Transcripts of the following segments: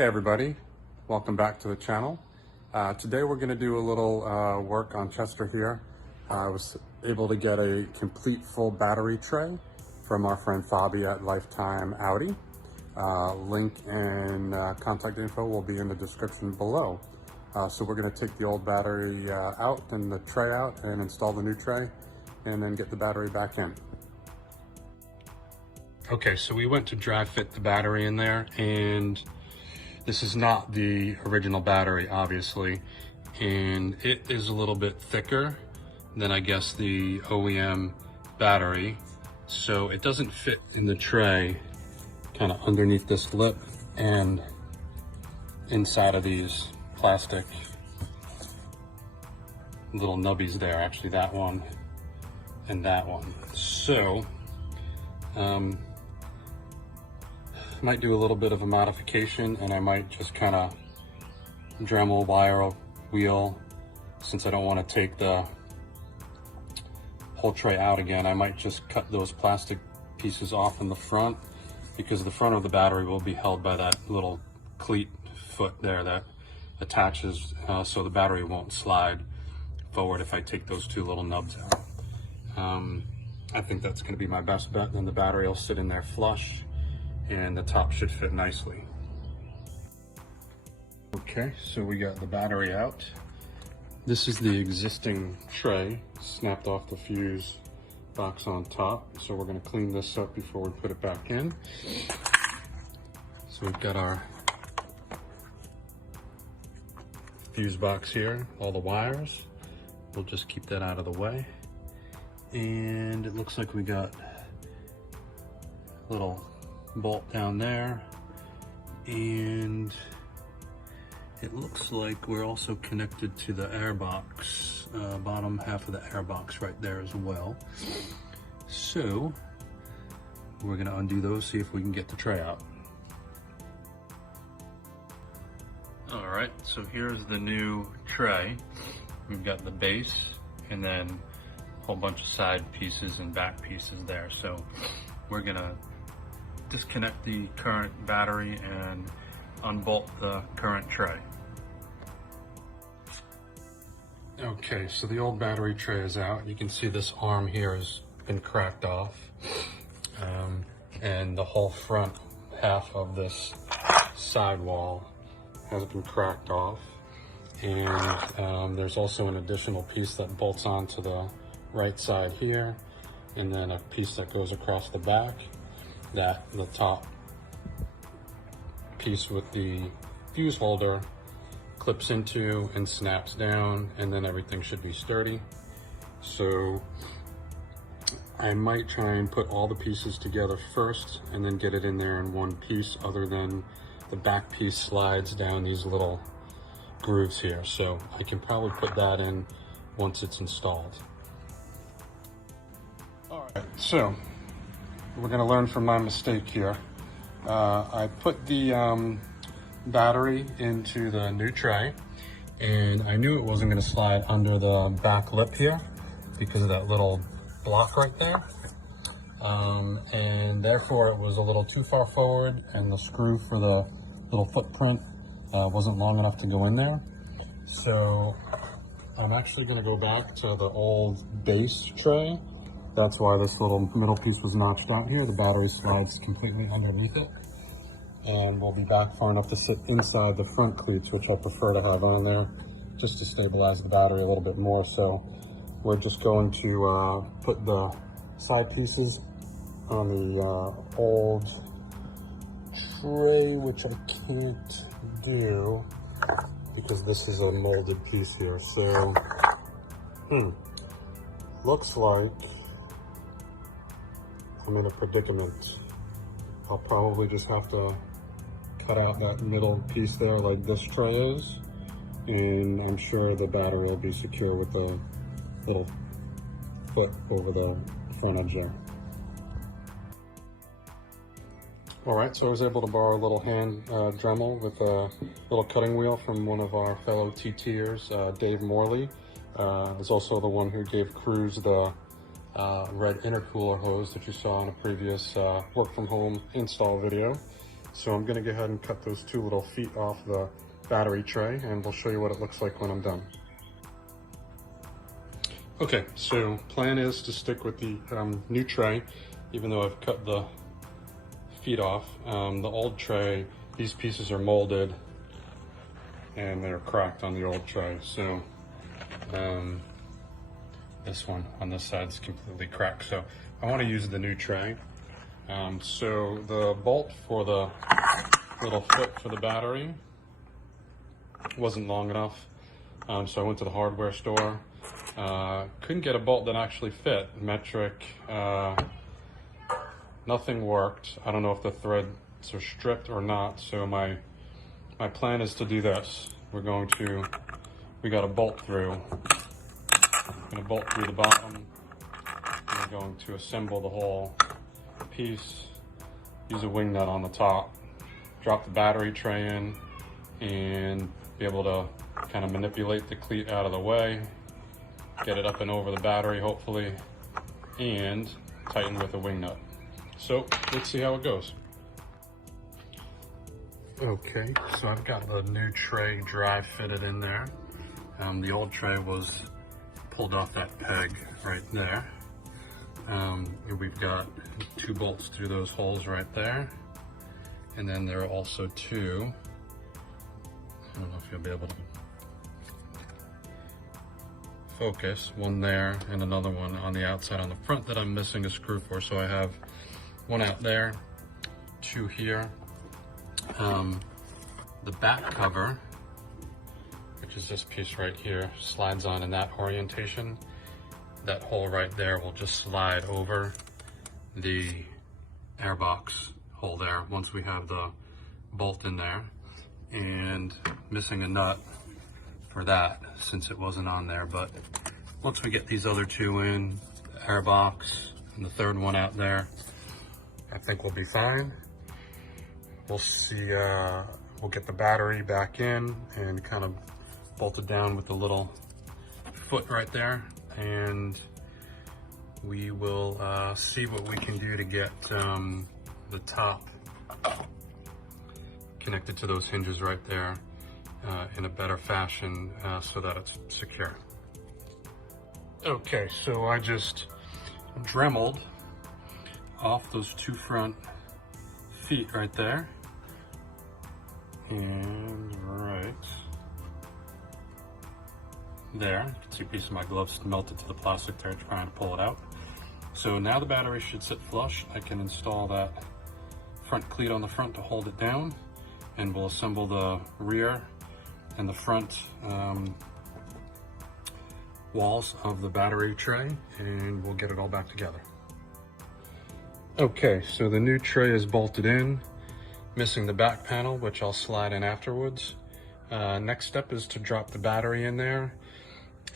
Hey everybody, welcome back to the channel. Today we're going to do a little work on Chester here. I was able to get a complete full battery tray from our friend Fabio at Lifetime Audi. Link and contact info will be in the description below. So we're going to take the old battery out and the tray out and install the new tray and then get the battery back in. Okay, so we went to dry fit the battery in there, and this is not the original battery, obviously, and it is a little bit thicker than I guess the OEM battery, so it doesn't fit in the tray kind of underneath this lip and inside of these plastic little nubbies there, actually that one and that one. So might do a little bit of a modification, and I might just kind of Dremel wire a wheel. Since I don't want to take the whole tray out again, I might just cut those plastic pieces off in the front, because the front of the battery will be held by that little cleat foot there that attaches, so the battery won't slide forward if I take those two little nubs out. I think that's going to be my best bet. Then the battery will sit in there flush and the top should fit nicely. Okay, so we got the battery out. This is the existing tray, snapped off the fuse box on top. So we're going to clean this up before we put it back in. So we've got our fuse box here, all the wires. We'll just keep that out of the way. And it looks like we got a little bolt down there, and it looks like we're also connected to the airbox, bottom half of the airbox right there as well. So we're gonna undo those, see if we can get the tray out. All right, so here's the new tray. We've got the base and then a whole bunch of side pieces and back pieces there. So we're gonna disconnect the current battery and unbolt the current tray. Okay, so the old battery tray is out. You can see this arm here has been cracked off, and the whole front half of this sidewall has been cracked off. And there's also an additional piece that bolts onto the right side here, and then a piece that goes across the back that the top piece with the fuse holder clips into and snaps down, and then everything should be sturdy. So I might try and put all the pieces together first and then get it in there in one piece, other than the back piece slides down these little grooves here. So I can probably put that in once it's installed. All right, so we're going to learn from my mistake here. I put the battery into the new tray, and I knew it wasn't going to slide under the back lip here because of that little block right there. And therefore it was a little too far forward, and the screw for the little footprint wasn't long enough to go in there. So I'm actually going to go back to the old base tray. That's why this little middle piece was notched out here. The battery slides completely underneath it. And we'll be back far enough to sit inside the front cleats, which I prefer to have on there, just to stabilize the battery a little bit more. So we're just going to put the side pieces on the old tray, which I can't do because this is a molded piece here. So looks like I'm in a predicament. I'll probably just have to cut out that middle piece there like this tray is, and I'm sure the battery will be secure with the little foot over the front edge there. All right, so I was able to borrow a little hand Dremel with a little cutting wheel from one of our fellow TTers, Dave Morley. Is also the one who gave Cruz the red intercooler hose that you saw in a previous work from home install video. So I'm gonna go ahead and cut those 2 little feet off the battery tray, and we'll show you what it looks like when I'm done. Okay, so plan is to stick with the new tray, even though I've cut the feet off. The old tray, these pieces are molded and they're cracked on the old tray. So this one on this side is completely cracked. So I want to use the new tray. So the bolt for the little foot for the battery wasn't long enough. So I went to the hardware store. Couldn't get a bolt that actually fit. Metric, nothing worked. I don't know if the threads are stripped or not. So my plan is to do this. We got a bolt through. I'm gonna bolt through the bottom. We're going to assemble the whole piece. Use a wing nut on the top. Drop the battery tray in and be able to kind of manipulate the cleat out of the way. Get it up and over the battery, hopefully, and tighten with a wing nut. So let's see how it goes. Okay, so I've got the new tray dry fitted in there. The old tray was pulled off that peg right there. We've got 2 bolts through those holes right there. And then there are also 2, I don't know if you'll be able to focus, one there and another one on the outside on the front that I'm missing a screw for. So I have 1 out there, 2 here. The back cover, which is this piece right here, slides on in that orientation. That hole right there will just slide over the airbox hole there once we have the bolt in there. And missing a nut for that since it wasn't on there, but once we get these other 2 in, the airbox and the 3rd one out there, I think we'll be fine. We'll see, we'll get the battery back in and kind of bolt it down with the little foot right there, and we will see what we can do to get the top connected to those hinges right there in a better fashion so that it's secure. Okay, so I just dremeled off those 2 front feet right there, and right there, you can see a piece of my glove melted to the plastic there trying to pull it out. So now the battery should sit flush. I can install that front cleat on the front to hold it down, and we'll assemble the rear and the front walls of the battery tray, and we'll get it all back together. Okay, so the new tray is bolted in, missing the back panel, which I'll slide in afterwards. Next step is to drop the battery in there,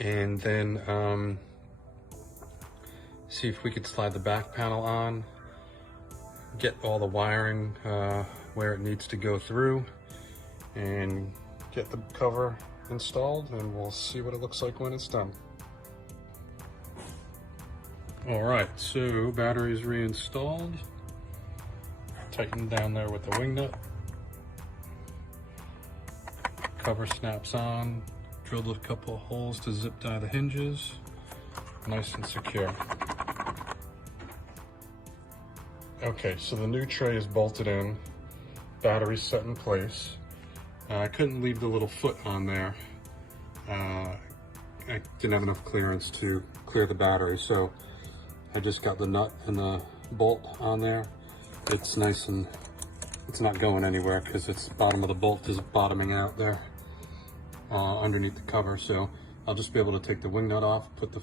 and then see if we could slide the back panel on, get all the wiring where it needs to go through, and get the cover installed, and we'll see what it looks like when it's done. All right, so battery's reinstalled. Tightened down there with the wing nut. Cover snaps on. Drilled a couple of holes to zip tie the hinges. Nice and secure. Okay, so the new tray is bolted in. Battery's set in place. I couldn't leave the little foot on there. I didn't have enough clearance to clear the battery, so I just got the nut and the bolt on there. It's nice and it's not going anywhere because its bottom of the bolt is bottoming out there underneath the cover. So I'll just be able to take the wing nut off, put the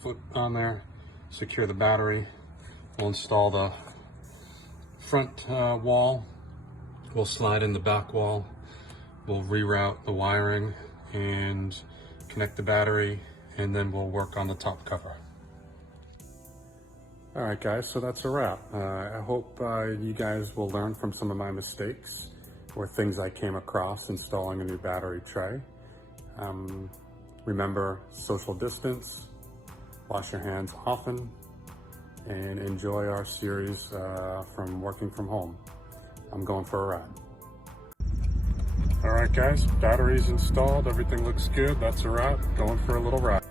foot on there, secure the battery. We'll install the front wall. We'll slide in the back wall. We'll reroute the wiring and connect the battery, and then we'll work on the top cover. All right, guys, so that's a wrap. I hope you guys will learn from some of my mistakes or things I came across installing a new battery tray. Remember, social distance, wash your hands often, and enjoy our series from working from home. I'm going for a ride. All right, guys, battery's installed. Everything looks good. That's a wrap. Going for a little ride.